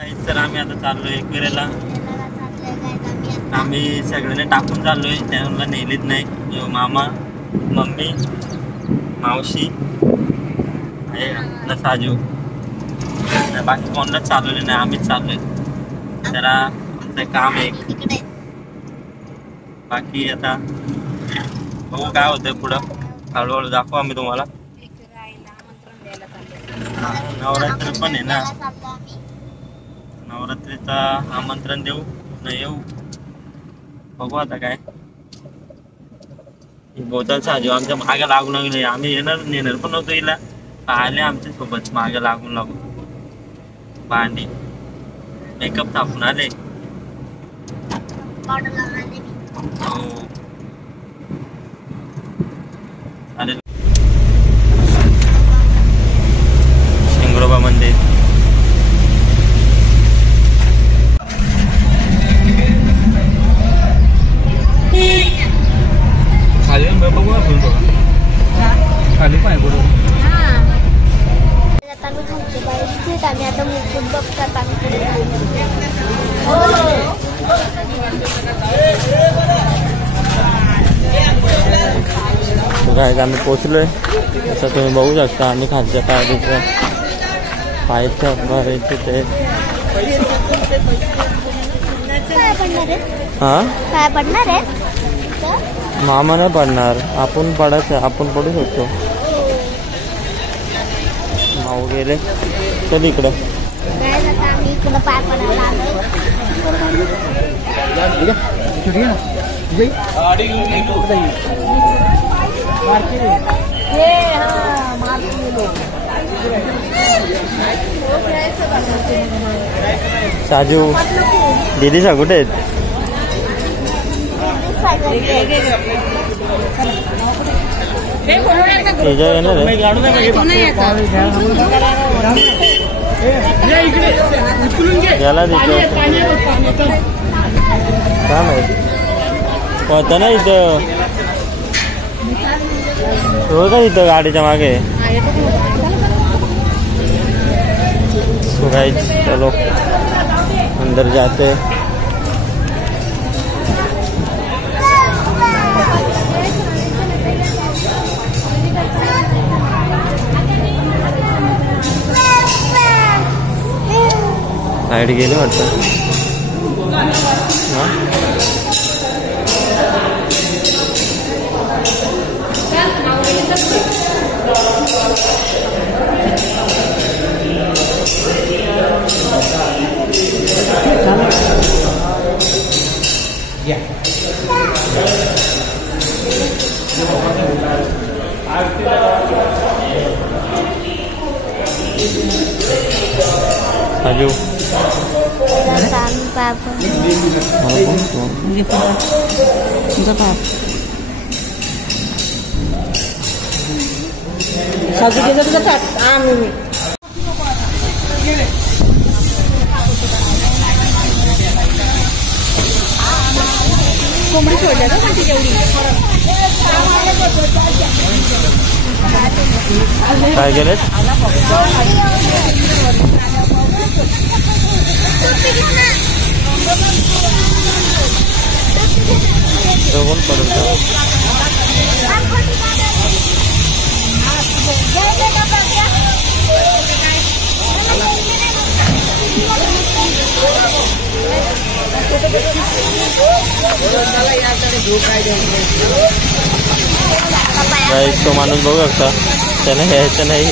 तर आम्ही आता चाललोय एकविरेला. आम्ही सगळ्यांनी टाकून चाललोय, त्यांना नेलीच नाही. मामा, मम्मी, मावशी आहे ना, साजू. बाकी कोणालाच चालवले नाही, आम्हीच चाललोय. जरा आमचं काम एक बाकी. आता बघू काय होतंय पुढं, हळूहळू दाखवू आम्ही तुम्हाला. नवरात्र पण आहे ना, नवरात्रीचा आमंत्रण देऊ न येऊ बघू आता काय. बोतल साजू आमच्या मागे लागून लागले. आम्ही नेणार पण नव्हतो हिला, आले आमच्या सोबत मागे लागून लागून. भांडी मेकअप टाकून आले. हो अरे शिंगरोबा मंदिर. खाली बघू आपण, खाली पाय बरोबर. आम्ही आता मुकुट बघतात. काय आम्ही पोचलोय, असं तुम्ही बघू शकता. आम्ही खालच्या पायच्या तिथे हा काय पडणार आहे. मामा नाही पडणार, आपण पडायचं, आपण पडू शकतो. माऊ गेले. चल इकडं. आम्ही इकडं पाय पडायला साजू दीदी सा कुठे आहेत? गेला तिथं काय माहिती होतं ना इथं. हो का इथं गाडीच्या मागे. गाइस चलो अंदर जाते हैं. साइड गेले वाटतं. Ayo. Satu kita dekat ini. कोंबडी सोडल्या ना पण जेवढी काय गेले. दोन पडतो. तो माणूस बघू शकता, त्याला यायचं नाही,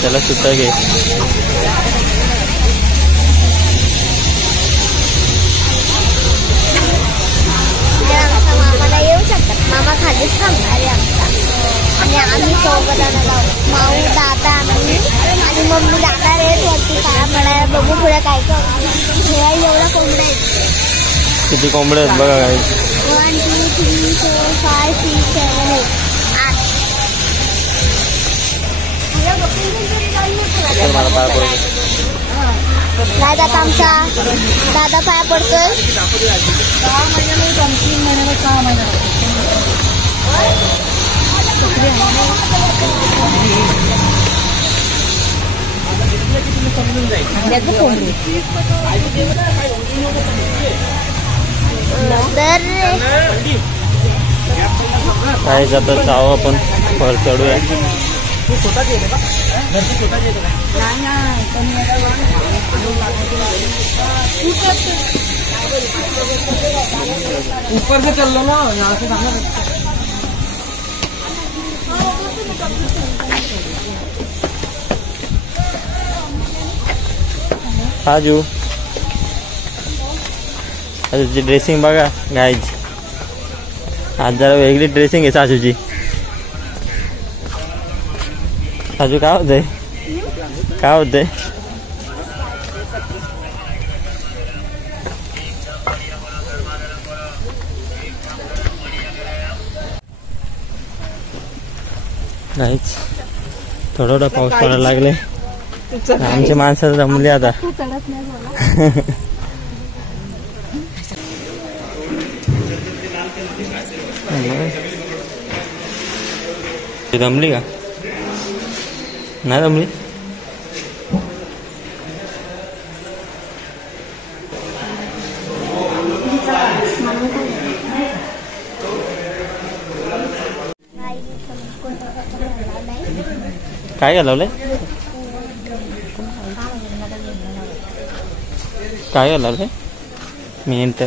त्याला सुट्टा घे. मामाला येऊ शकतात. मामा खालीच थांबणार आहे आमचा. आणि आम्ही सोबत माऊ दादा आणि मम्मी दादा रेट वरती काय पडायला बघू पुढे काय एवढा कोंबड्या आहेत. किती कोंबड्या आहेत बघा. काय 1 2 3 4 5 6 7 8. मला पाय पडतो. दादा आमचा दादा पाय पडतोय. 6 महिन्याला 3 महिन्याला 6 महिन्याला काय जातं जावं आपण वर चढूया. ऊपर से चल लो ना, यहाँ से साजू साजूची ड्रेसिंग बघा गाईज. आज जरा वेगळी ड्रेसिंग आहे साजूची. साजू काय होतंय, काय होतंय? गाईज थोडा थोडा पाऊस पडायला लागले. आमची माणसं जमली आता. जमली का नाही जमली? काय घालवलंय, काय घालवलंय? मिनिट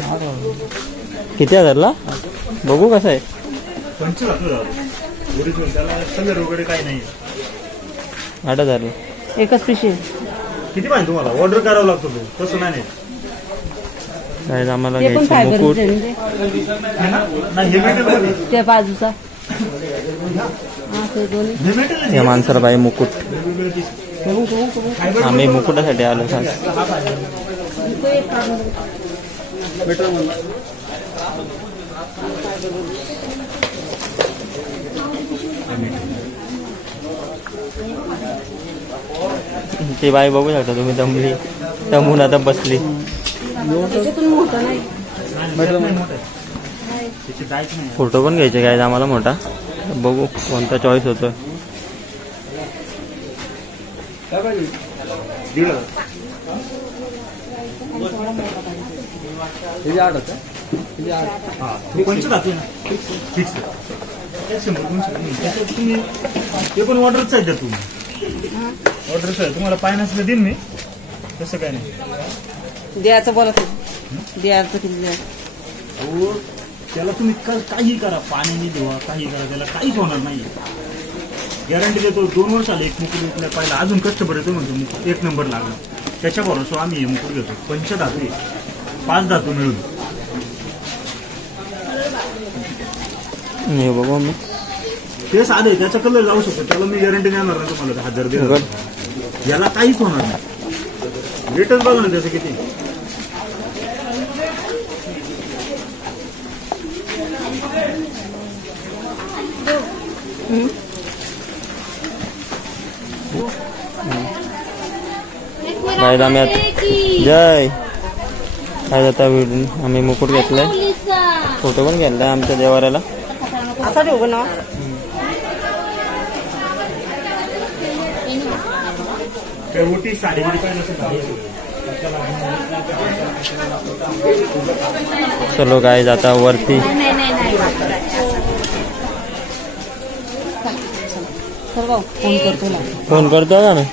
किती हजारला बघू कसं आहे. 8,000 एकच पिशवी. किती पाहिजे तुम्हाला? ऑर्डर करावं लागतो तो, तसं नाही. काय आम्हाला घ्यायचं मुकुट. त्या बाजूचा या माणसाला बाई मुकुट. आम्ही मुकुटासाठी आलो खास. ती बाई बघू शकता तुम्ही, दमली, दमून आता बसली. फोटो पण घ्यायचे काय आम्हाला मोठा. बघू कोणता चॉईस होतोय. ते पण ऑर्डरच आहे तुम्ही, ऑर्डरच आहे तुम्हाला. पायनासला देईन मी, तसं काय नाही. द्यायचं बोलत द्यायचं किती द्या. अहो त्याला तुम्ही काही करा, पाण्याने धुवा, काही करा, त्याला काहीच होणार नाही. गॅरंटी देतो. 2 वर्षाला एक मुकुट विकल्या पाहिला. अजून कष्टभर येतो म्हणतो मुकुट 1 नंबर लागला. त्याच्या भरोसा आम्ही हे मुकुट घेतो. 5 धातू 5 धातू मिळून. बघू मी ते साधे, त्याचा कलर जाऊ शकतो. त्याला मी गॅरंटी देणार नाही तुम्हाला. 1000 दे, याला काहीच होणार नाही. रेटच बघा ना त्याचं किती. काय आम्ही जय काय जाता. आम्ही मुकुट घेतलाय, फोटो पण घेतलाय आमच्या देवाऱ्याला. असा ठेवू ना. चलो काय जाता वरती. फोन करतो का मी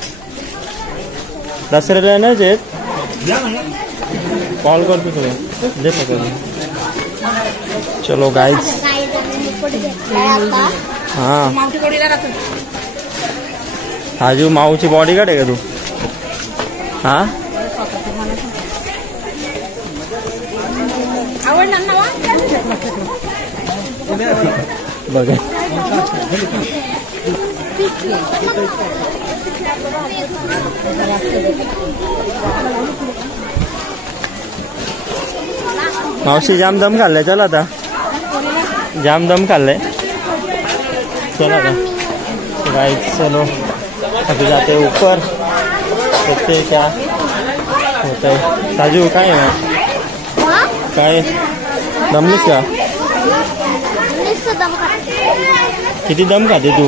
दसऱ्याला येणारच आहेत. कॉल करतो तुला दे पकडून. चलो गाईज. हा आजू माऊची बॉडीगार्ड आहे का तू? हा बघा मावशी जाम दम खाल्लाय. चला आता जाम दम खाल्लाय. चला का गाइस चलो अभी जाते ऊपर, देखते हैं क्या होता है. साजू काय आहे काय दमलीस का? किती दम खाते तू?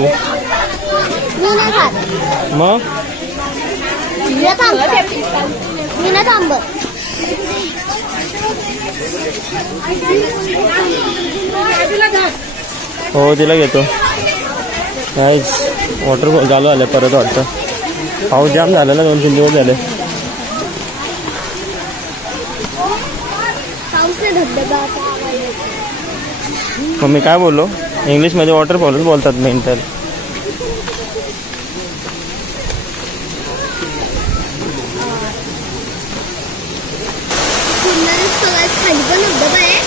मग मी ना थांबत. हो तिला घेतो. काहीच वॉटरफॉल चालू आलं परत वाटतं. पाऊस जाम झाला ना 2-3 दिवस झाले. मग मी काय बोललो इंग्लिशमध्ये वॉटरफॉलच बोलतात मेन तर. खाली पण धबधबा आहे.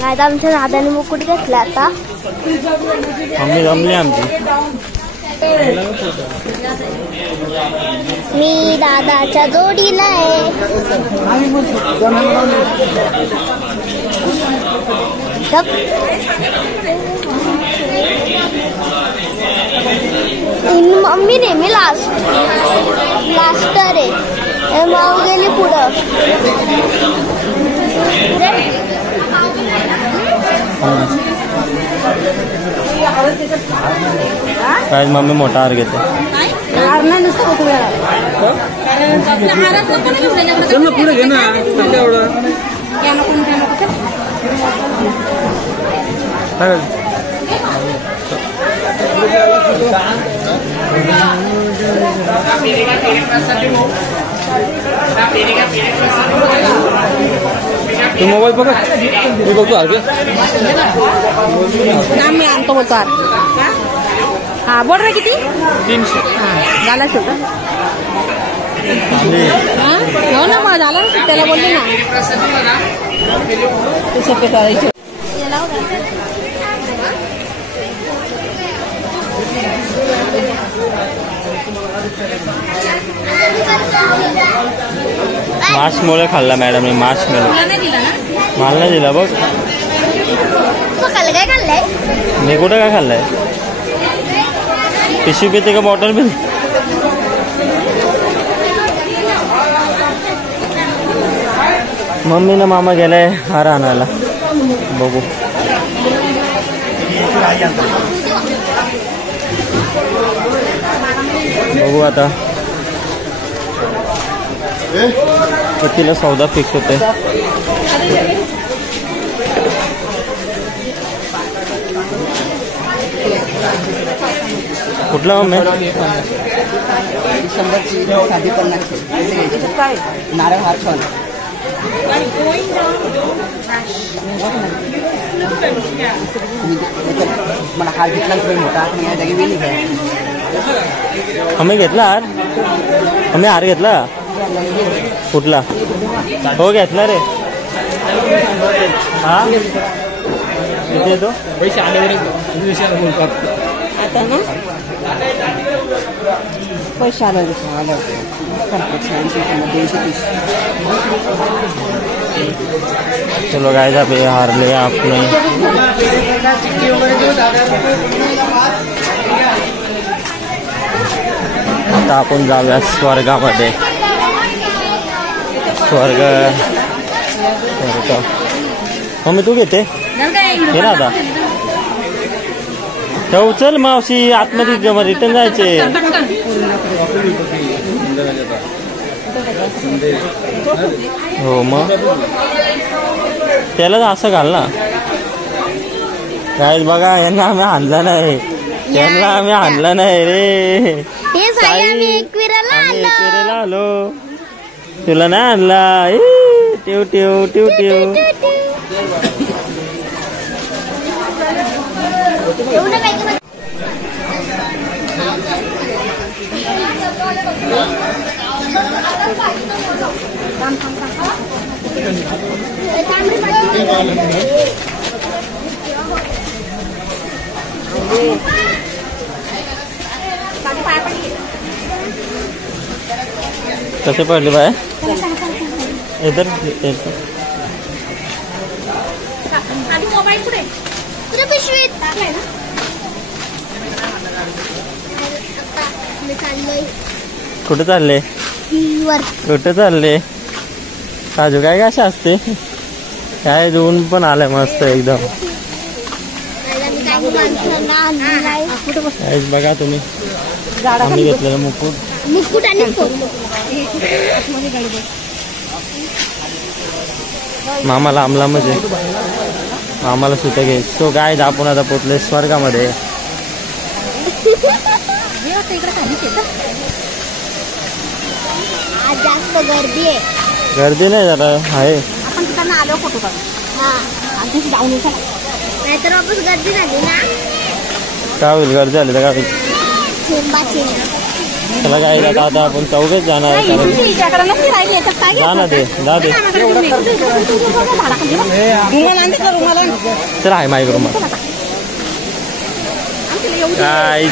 काय तर आमच्या दादाने मुकुट घेतला आता. मम्मी जमली आमची. मी दादाच्या जोडीला आहे. मम्मी नेहमी लास्टर आहे. माऊ गेली पुढं. काय मम्मी मोठा हार घेते. पुढे घे ना एवढं. तू मोबाईल बघ. मी बघतो हार घे. मी आणतो बोलतो हार. हा बोल रे किती 300. झाला छोटा. हो ना मग झाला ना त्याला बोलले ना ते करायचे. मार्शमेलो खाल्ला मॅडम. मार्शमेलो मला नाही दिला बघ. काय खाल्लंय? मी कुठं काय खाल्लंय? पिशवी पिते का बॉटल पिते? मम्मी ना मामा गेलाय हार आणायला. बघू बघू आता कितीला सौदा फिक्स होते. कुठला मम्मी? 100ची साधी 50. नारळ हार छान. मला हार घेतला मोठा या जागी वेली घ्या. आम्ही घेतला हार. आम्ही हार घेतला. कुठला? हो घेतला रे. हा किती येतो पैसे आल्यावर बोलतात आता ना. पैसे आला 230. चलो गाइस आप ये हार ले आपने. आता आपण जाऊया स्वर्गामध्ये. स्वर्ग मम्मी तू घेते हे ना आता. ठेव चल मावशी आतमध्ये रिटर्न जायचे. हो मग त्याला असं घाल ना. काय बघा यांना आम्ही आणला नाही. यांना आम्ही आणला नाही रे. आम्ही एकविराला आलो. तुला नाही आणला. टिव टिव टिव टिव. कसे पडले बाय? इधर कुठे चालले? कुठे चालले? काजू काय कशा असते? काय ऊन पण आलंय मस्त एकदम. माणसांना आणलं नाही. गाईज बघा तुम्ही आम्ही घेतलेलं मुकुट मुकुट आणि फोटो. मामाला आमला म्हणजे मामाला सुद्धा घे. सो गाईज आपण आता पोचले स्वर्गामध्ये. आज जास्त गर्दी आहे. गर्दी नाही जरा आहे. आपण तिकडनं आलो फोटो काढू. हा आणि जाऊन येऊ चला. नाहीतर वापस गर्दी झाली ना. काय होईल गर्दी झाली तर काय होईल. चिंबाची चला गाईज आता आता आपण चौघच जाणार आहे. तिच्याकडे नसते राहिली याच्यात काय जा ना ते जा दे. चला आहे माईक रूम गाईज.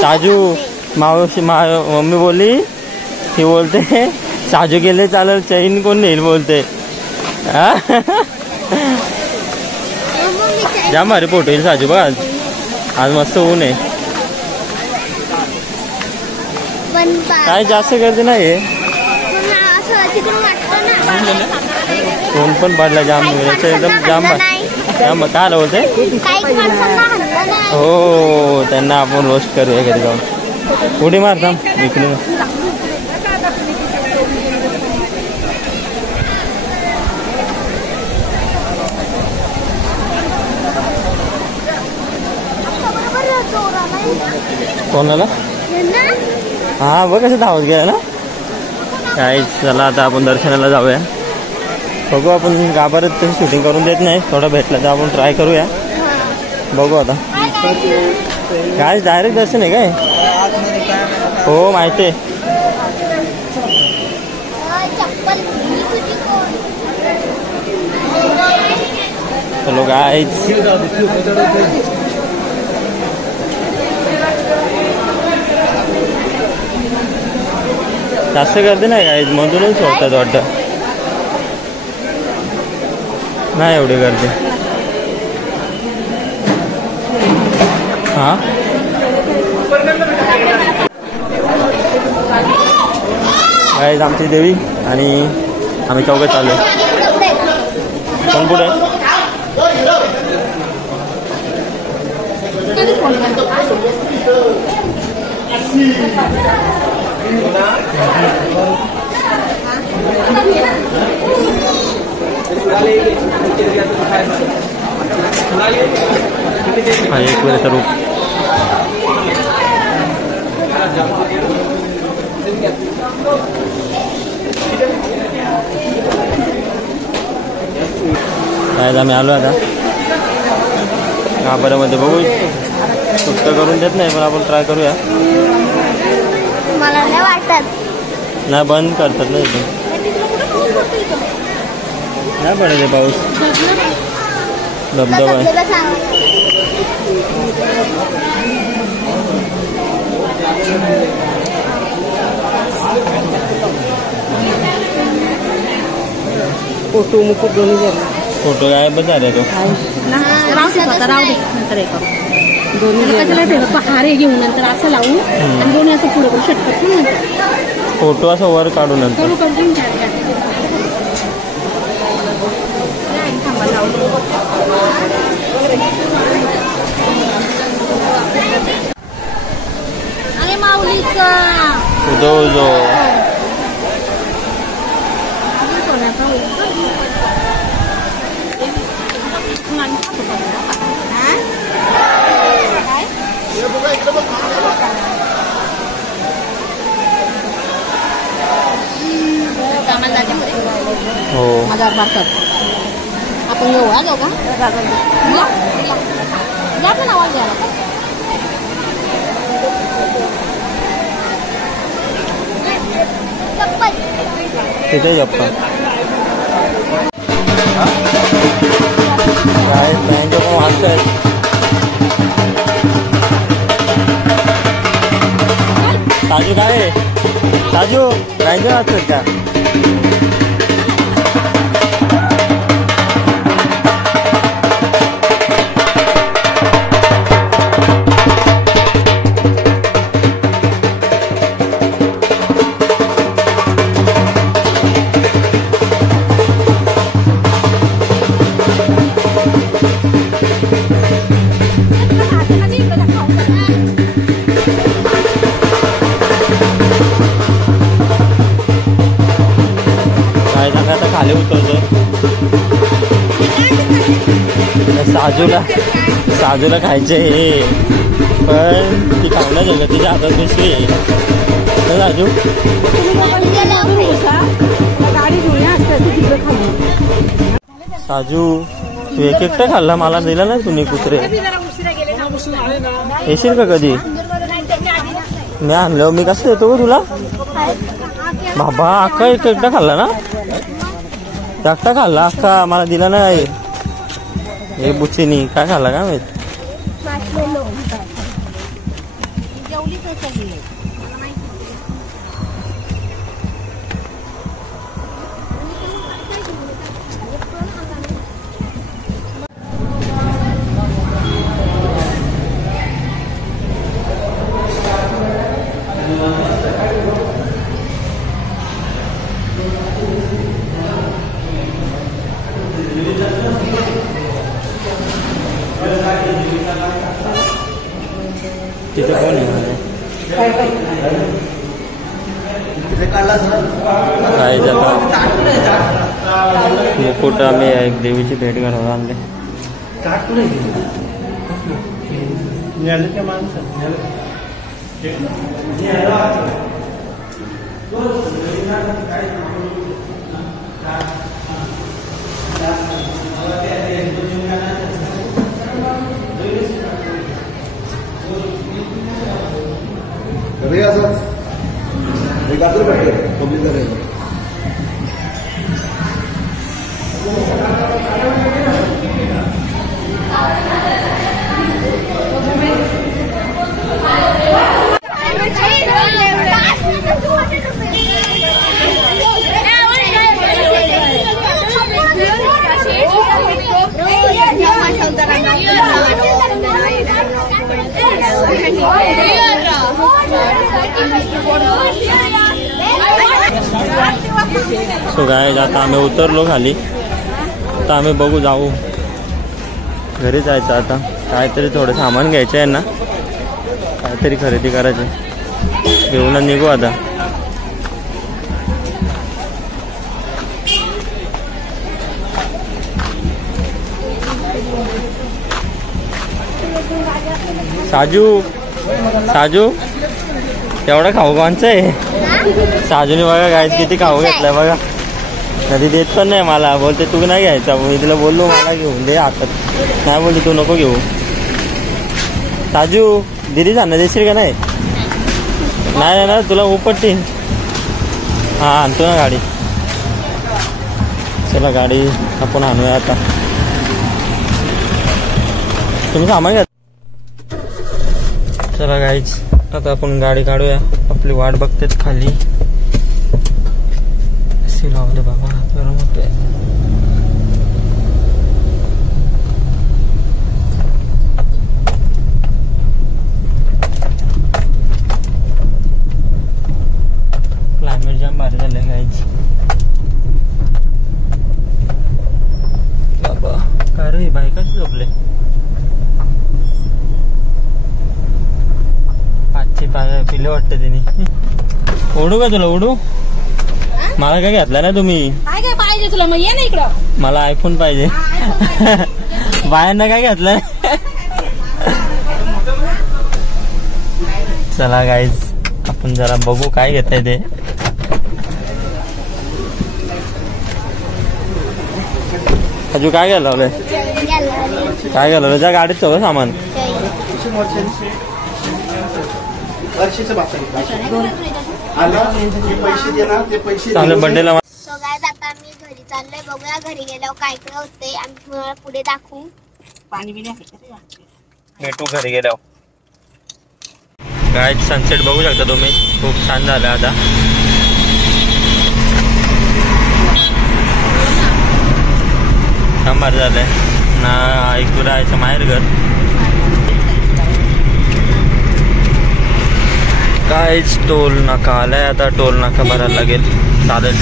साजू मावशी मम्मी बोलली ती बोलते साजू गेले चालेल चैन कोण नेईल बोलते. जाम भारी फोटो येईल साजू बघ. आज मस्त ऊन आहे. काय जास्त गर्दी नाही आहे. ऊन पण पडला जाम एकदम जाम जाम काय बोलते. हो त्यांना आपण रोस्ट करूया घरी जाऊन. उडी मारता इकडे. कोणाला हा बघ कसं धावत गेला ना. काय चला आता आपण दर्शनाला जाऊया. बघू आपण गाभाऱ्यात तशी शूटिंग करून देत नाही. थोडं भेटलं तर आपण ट्राय करूया. बघू आता काय डायरेक्ट दर्शन आहे काय. हो माहिती आहे. चलो गाईज जास्त गर्दी नाही गाईज मधूनच सोडतात वाटतं. नाही एवढी गर्दी. हा गाईज आमची देवी आणि आम्ही चौघं चालू. कोण पुढे हा एक वेळ तर काय आम्ही आलो आता गाभाऱ्यामध्ये. बघू सुट्ट करून देत नाही पण आपण ट्राय करूया. मला नाही वाटत. नाही बंद करतात ना इथे. नाही पडेल पाऊस. धबधबा आहे. फोटो मुकुट दोन्ही फोटो गायबच झाले तो. दोन्ही हारे घेऊन नंतर असं लावू आणि दोन्ही असं पुढे करू शकतात. फोटो असं वर काढून नंतर अरे माऊलीचा उदो हो माझ्या भारतात आपण येऊ हा जाऊ का. पण आवाज द्यायला तिथे जप्पा काय बँक पण वाचतायत. साजू काय साजू बँक वाचतात का. आम्ही आता खाली उतरतो. साजूला खायचे हे, पण ती खाऊ नाही झालं, तिच्या हातात पिशवी आहे. साजू साजू तू एक एकटा खाल्ला, मला दिला नाही तुम्ही कुत्रे. येशील का कधी? मी आणलं, मी कसं देतो ग तुला? बाबा अख्खा एक एकटा खाल्ला ना, एकटा खाल्ला अख्खा, मला दिला नाही. हे बुच्चीनी काय खाल्ला का माहित. तिथे कोण आहे? काय मुकुट आम्ही एक देवीची भेट घालून आणले. सो गाइस आता आम्ही उतरलो खाली, आता आम्ही बघू जाऊ घरी जायचं. आता काहीतरी थोडं सामान घ्यायचं आहे ना, काहीतरी खरेदी करायची, घेऊन निघू आता. साजू एवढं खाऊ कोणचं आहे? साजूने बघा गाईस किती खाऊ घेतलाय बघा. कधी देत पण नाही मला, बोलते तू नाही घ्यायचा. मी तिला बोललो मला घेऊन दे हातात, नाही बोलली तू नको घेऊ. साजू दिदी जाणं देशील का नाही? नाही ना तुला उपटते. हा आणतो ना गाडी. चला गाडी आपण आणूया आता. तुम्ही सामान घ्या. चला गाईच आता आपण गाडी काढूया. आपली वाट बघतेच खाली. लावते बाबा गरम होते. क्लायमेट जाम भारी झालंय गाईच. बाबा काय रे बाई कशी झोपले? पाचशे पिले वाटतं तिने. ओढू का तुला? ओढू? मला काय घेतलं ना तुम्ही? काय पाहिजे तुला? मग ये ना इकडं. मला आयफोन पाहिजे. बायांना काय घेतलंय? चला गाईज आपण जरा बघू काय घेताय ते. अजून काय घ्यायला लावलंय? काय घ्यायला लावलंय? त्या गाडीत सगळं सामान. चांगलं बंडेला. सो गाइस आता मी घरी चाललोय, बघूया घरी गेल्यावर काय काय होते आम्ही तुम्हाला पुढे दाखवू. पाणी बिणी भेटू घरी गेल्यावर. गाइस सनसेट बघू शकता तुम्ही, खूप छान झालं. आता काम भारी झालंय ना. ऐकू राहायचं माहेर घर. काहीच टोल नाका आलाय, आता टोल नाका भरायला लागेल. चालेल.